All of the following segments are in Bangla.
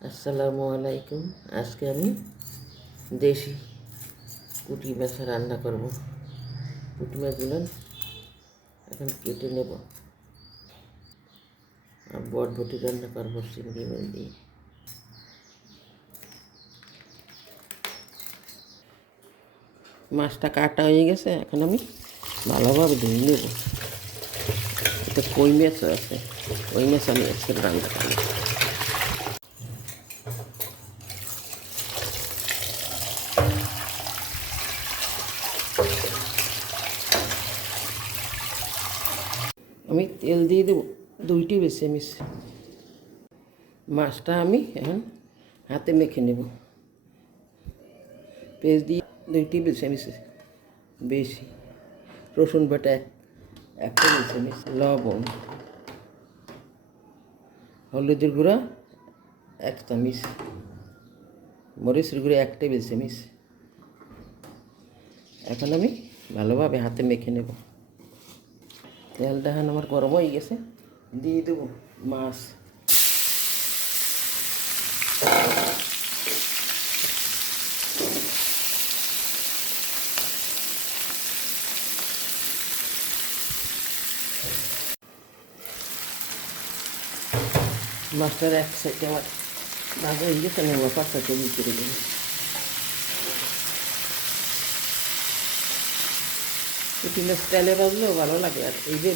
আসসালামু আলাইকুম। আজকে আমি দেশি পুঁটি মাছ রান্না করব। পুঁটি মাছগুলো এখন কেটে নেব আর বটবটি রান্না করবো চিংড়ি মাছ দিয়ে। মাছটা কাটা হয়ে গেছে, এখন আমি ভালোভাবে ধুয়ে নেব। এটা কই মাছও আছে, কই মাছ আমি আজকে রান্না করব। আমি তেল দিয়ে দেবো 2 টেবিল চামচ। মাছটা আমি এখন হাতে মেখে নেব। পেঁয়াজ দিয়ে 2 টেবিল চামচ বেশি, রসুন বাটা 1 টেবিল চামচ, লবণ, হলুদের গুঁড়া 1 চামচ, মরিচের গুঁড়া 1 টেবিল চামচ। এখন আমি ভালোভাবে হাতে মেখে নেব। তেলটা এখন আমার গরম হয়ে গেছে, দিয়ে দেবো মাছ। মাছটার এক সাইডে আমার ভাজা হয়ে গেছে, নেব পাঁচটা টেবিল করে দেবো। পুঁটি মাছ তেলে ভাজলেও ভালো লাগে, আর এই যে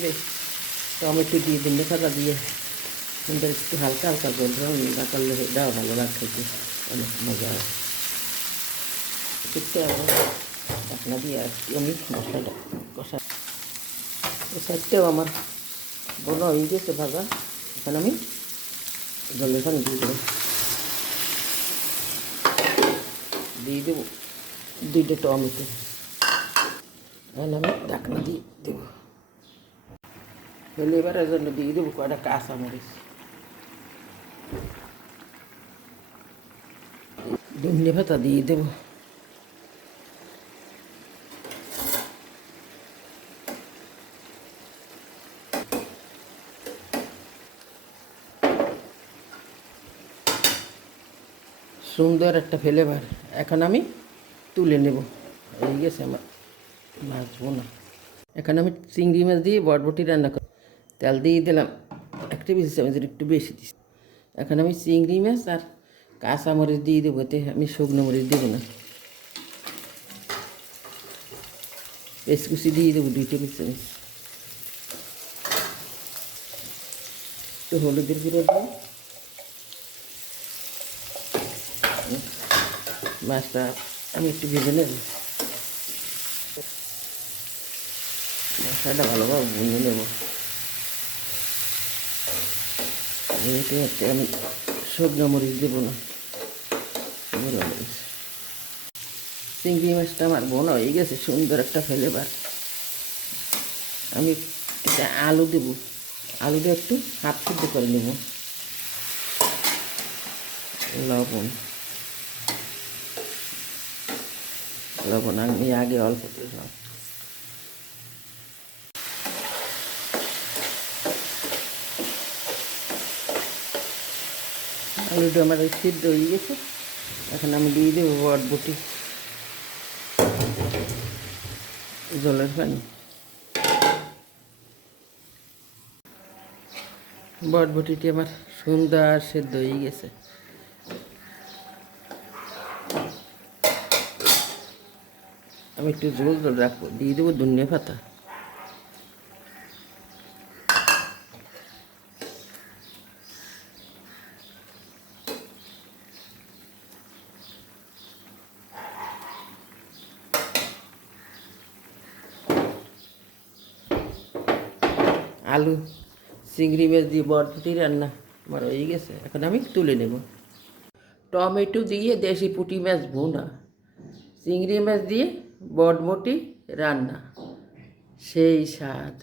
টমেটো দিয়ে ধনে পাতা দিয়ে সুন্দর একটু হালকা হালকা জল না করলে সেটাও ভালো লাগে খেতে, অনেক মজা হয়। একটু ঢাকনা দিয়ে একটু আমি মশলাটা কষা। এই সাইডটাও আমার বোনা হয়ে গেছে ভাজা। এখন আমি জলের পানি দিয়ে দেবো 2টা টমেটো। এখন আমি ঢাকনা দিয়ে দেবো। ফ্লেভারের জন্য দিয়ে দেবো কয়টা কাঁচামরিচ, ধনে পাতা দিয়ে দেবো। সুন্দর একটা ফ্লেভার। এখন আমি তুলে নেব। এই গেছে আমার মাছ বোনা। এখন আমি চিংড়ি মাছ দিয়ে বটবটি রান্না করি। তেল দিয়ে দিলাম 1 টেবিল চামচের একটু বেশি দিচ্ছি। এখন আমি চিংড়ি মাছ আর কাঁচামরিচ দিয়ে দেবো, এতে আমি শুকনো মরিচ দেবো না। পেঁচকুচি দিয়ে দেবো 2 টেবিল চামচ। একটু হলুদের গুঁড়ো দেবো। মাছটা আমি একটু ভেজে নেব। মশলাটা ভালোভাবে ভুনে নেব। এতে আমি শুকনো মরিচ দেবো না, শুকনো মরিচ। চিংড়ি মাছটা আমার বোনা হয়ে গেছে, সুন্দর একটা ফ্লেভার। আমি এটা আলু দেবো, আলুটা একটু হাফ সিদ্ধ করে নেব। লবণ লবণ আমি আগে অল্প দিলাম। আলুটা আমার সিদ্ধ হয়ে গেছে, এখন আমি দিয়ে দেবো বটবটি, জলের পানি। বটবটিটি আমার সুন্দর সিদ্ধ হয়ে গেছে। আমি একটু ঝোল ঝোল রাখবো, দিয়ে দেবো ধনে পাতা। আলু চিংড়ি মাছ দিয়ে বটবটি রান্না আমার হয়ে গেছে, এখন আমি তুলে নেব। টমেটো দিয়ে দেশি পুঁটি মাছ ভুনা, চিংড়ি মাছ দিয়ে বটবটি রান্না, সেই স্বাদ।